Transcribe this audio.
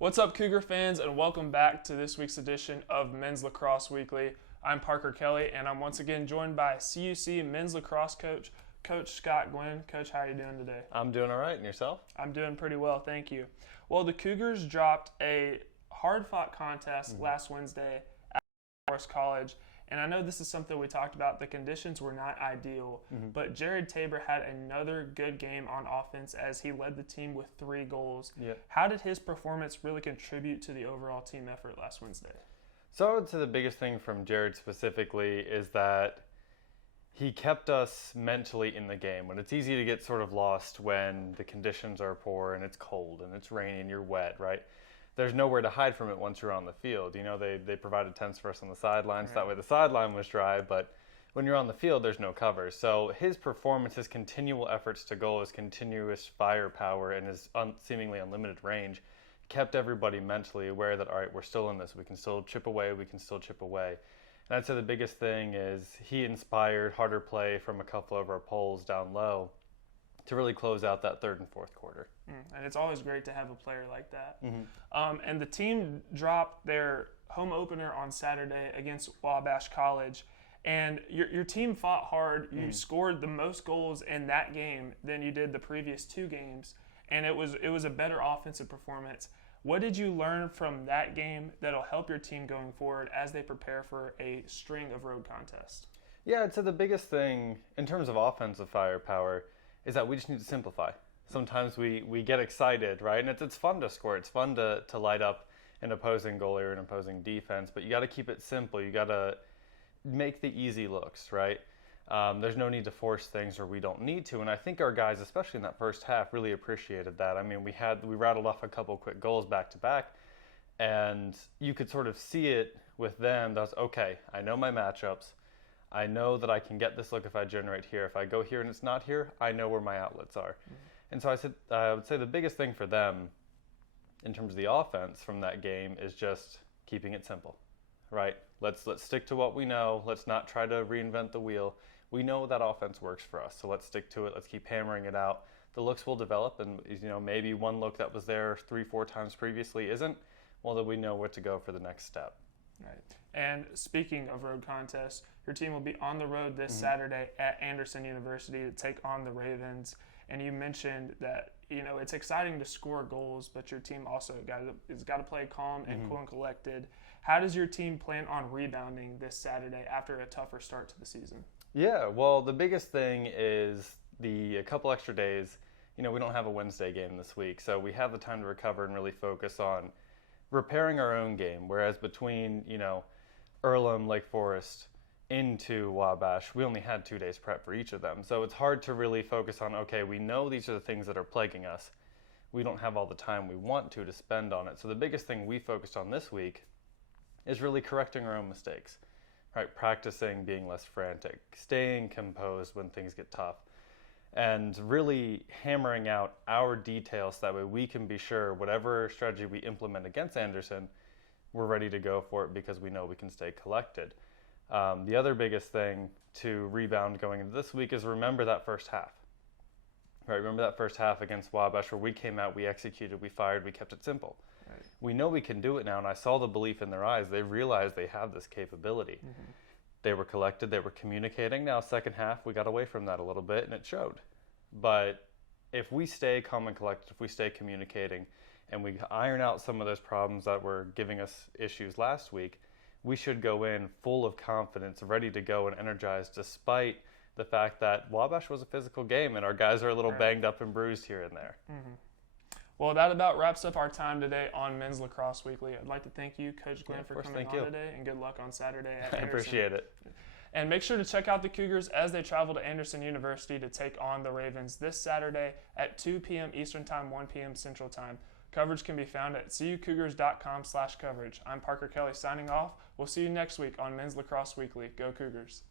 What's up, Cougar fans, and welcome back to this week's edition of Men's Lacrosse Weekly. I'm Parker Kelly, and I'm once again joined by CUC men's lacrosse coach, Coach Scott Gwynn. Coach, how are you doing today? I'm doing all right, and yourself? I'm doing pretty well, thank you. Well, the Cougars dropped a hard-fought contest last Wednesday at Lacrosse College, and I know this is something we talked about. The conditions were not ideal, but Jared Tabor had another good game on offense as he led the team with 3 goals. Yep. How did his performance really contribute to the overall team effort last Wednesday? So I would say the biggest thing from Jared specifically is that he kept us mentally in the game. When it's easy to get sort of lost when the conditions are poor and it's cold and it's rainy and you're wet, right? There's nowhere to hide from it once you're on the field. You know, they provided tents for us on the sidelines. That way the sideline was dry, but when you're on the field, there's no cover. So his performance, his continual efforts to goal, his continuous firepower, and his seemingly unlimited range kept everybody mentally aware that, all right, we're still in this. We can still chip away. We can still chip away. And I'd say the biggest thing is he inspired harder play from a couple of our poles down low to really close out that third and fourth quarter. And it's always great to have a player like that. And the team dropped their home opener on Saturday against Wabash College. And your team fought hard. You scored the most goals in that game than you did the previous 2 games. And it was a better offensive performance. What did you learn from that game that'll help your team going forward as they prepare for a string of road contests? Yeah, I'd say the biggest thing in terms of offensive firepower is that we just need to simplify. Sometimes we get excited, right? And it's fun to score. It's fun to light up an opposing goalie or an opposing defense, but you got to keep it simple. You got to make the easy looks, right? There's no need to force things where we don't need to, and I think our guys, especially in that first half, really appreciated that. I mean, we rattled off a couple quick goals back to back, and you could sort of see it with them. That's okay. I know my matchups. I know that I can get this look if I generate here. If I go here and it's not here, I know where my outlets are. And so I would say the biggest thing for them in terms of the offense from that game is just keeping it simple, right? Let's stick to what we know. Let's not try to reinvent the wheel. We know that offense works for us, so let's stick to it. Let's keep hammering it out. The looks will develop, and maybe one look that was there 3-4 times previously isn't. Well, then we know where to go for the next step. Right. And speaking of road contests, your team will be on the road this Saturday at Anderson University to take on the Ravens. And you mentioned that it's exciting to score goals, but your team also has got to play calm and cool and collected. How does your team plan on rebounding this Saturday after a tougher start to the season? Yeah, well, the biggest thing is a couple extra days. We don't have a Wednesday game this week, so we have the time to recover and really focus on repairing our own game. Whereas between, Earlham, Lake Forest, into Wabash, we only had 2 days prep for each of them. So it's hard to really focus on, okay, we know these are the things that are plaguing us. We don't have all the time we want to spend on it. So the biggest thing we focused on this week is really correcting our own mistakes, right? Practicing being less frantic, staying composed when things get tough, and really hammering out our details so that way we can be sure whatever strategy we implement against Anderson, we're ready to go for it because we know we can stay collected. The other biggest thing to rebound going into this week is remember that first half. Right, remember that first half against Wabash where we came out, we executed, we fired, we kept it simple. Right. We know we can do it now, and I saw the belief in their eyes. They realized they have this capability. They were collected, they were communicating. Now, second half, we got away from that a little bit, and it showed. But if we stay calm and collected, if we stay communicating, and we iron out some of those problems that were giving us issues last week, we should go in full of confidence, ready to go and energized, despite the fact that Wabash was a physical game and our guys are a little banged up and bruised here and there. Well, that about wraps up our time today on Men's Lacrosse Weekly. I'd like to thank you, Coach Glenn, for coming on today, and good luck on Saturday at Anderson. I appreciate it. And make sure to check out the Cougars as they travel to Anderson University to take on the Ravens this Saturday at 2 p.m. Eastern Time, 1 p.m. Central Time. Coverage can be found at cucougars.com/coverage. I'm Parker Kelly signing off. We'll see you next week on Men's Lacrosse Weekly. Go Cougars.